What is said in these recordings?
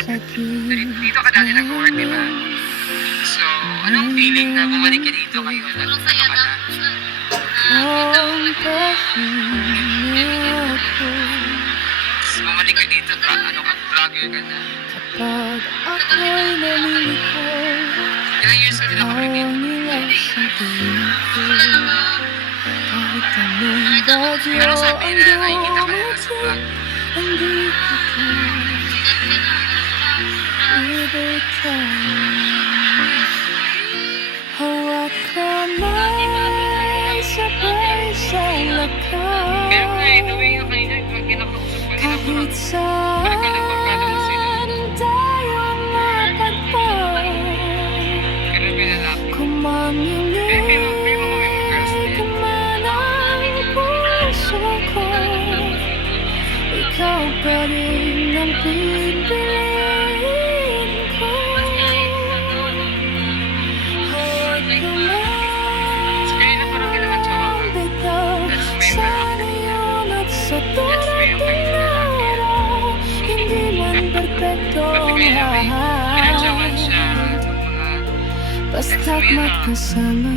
Dito ka dati nag-work, di ba? So, anong feeling na bumalik ka dito ngayon? Sobrang saya Ano ka na? tapos kita mo So, bumalik ka dito, ano ka, vlogger ka na. Kapag ako'y nalilito, Ilang years ka din ako naging? ang sa tingin ko. Kahit anong bagyo Pero ang sabi na nakikita ka na sa dumating, vlog. hindi kita ibigay. Hawak kamay, sabay sa lakad. Pero nga, the way yung kanina, kinakausap ko nila, Kahit parang saan tayo mapadpad, ganun pinalaki. kung mamimili May mga girls din. ka man ang puso ko, ikaw pa rin ang pipiliin ko. Hawag So, kanina parang ginagawa ko. bitaw That's may sa malaki. ngayon at sa That's may yung darating kanina na lalaki. araw. Hindi man perfecto Kasi ang kaya may pinagsawan lahat, siya ng mga basta't magkasama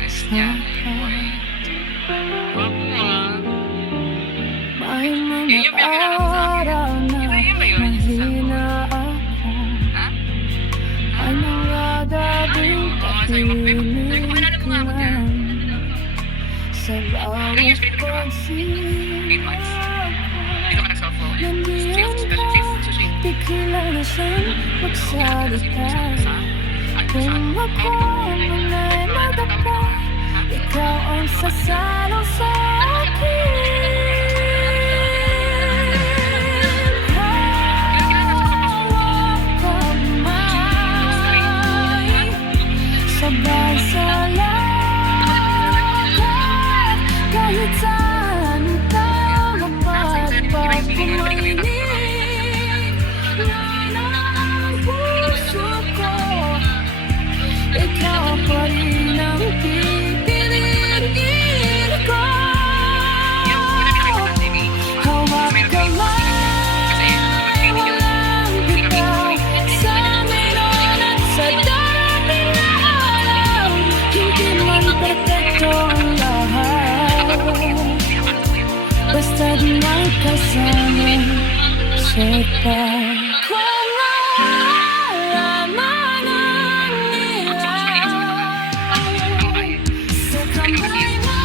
is niya. may Yun mga yung pinakilala ko sa akin. araw na Yun ba yun? mahina ako, Ha? ay mga gabing tahimik lang sa bawat Ilang years ba ito ba? 8 months. Dito ka nag-softball? nandiyan ka, di kailangan siyang magsalita. Kung ako man ay madapa, ikaw ang sasalo sa akin. Hawak kamay, sabay sa lakad, kahit saan tayo mapadpad, kung mainit man ang puso ko, ikaw pa rin ang pipiliin ko. Yung una pinakita sa TV. Hawak kamay, walang bitaw, sa meron at sa darating na araw. Hindi man perfecto ang lahat, basta't magkasama sa pag. Kung alaman ang ilaw sa kamay mo,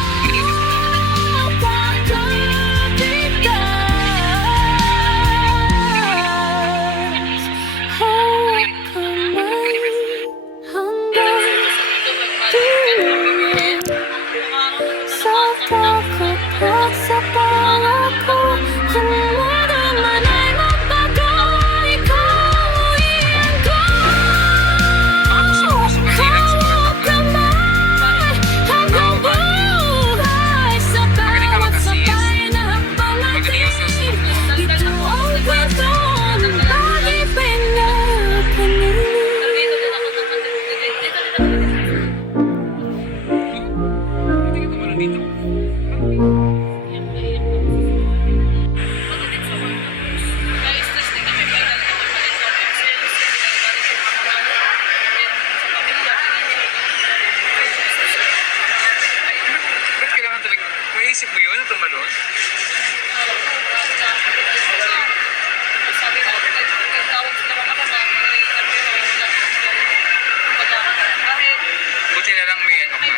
pagkabigas. Hawak kamay hanggang dulo, sa takot at sa pangako, kung ano man ay magbago, ikaw iyan ko. Hawak kamay hanggang buhay, sa bawat sabay na hakbang natin. Ito ang kwento ng lagi pinapaninig. Hindi ka tumulong dito. Ba't kailangan talaga? Maisip mo yun, tumalon? Buti na lang may ano ka.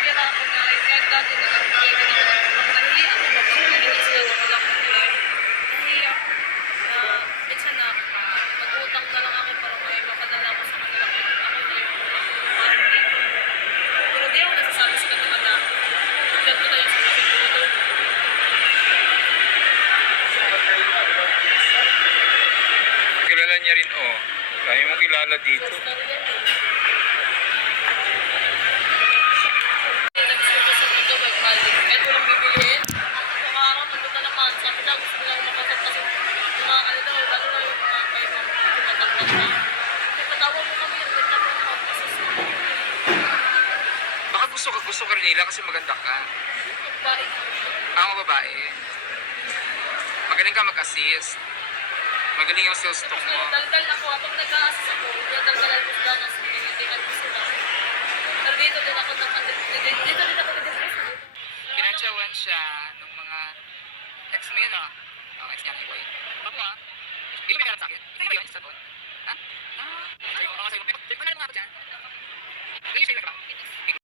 Kilala niya rin, oh. Dahil mo kilala dito. Baka gusto ka rin nila kasi maganda ka. Ako babae. Magaling ka mag-assist. Magaling yung sales talk mo. Daldal ako. Kapag nag-a-assist ako, dadaldalan ko sila ng tinitingnan ko sila. Pero dito din ako nag-dress. Pinatsawan siya ng mga ex mo yun ah. Ex niya, anyway. Ako ah. Hindi ka may sa akin. Hindi ka may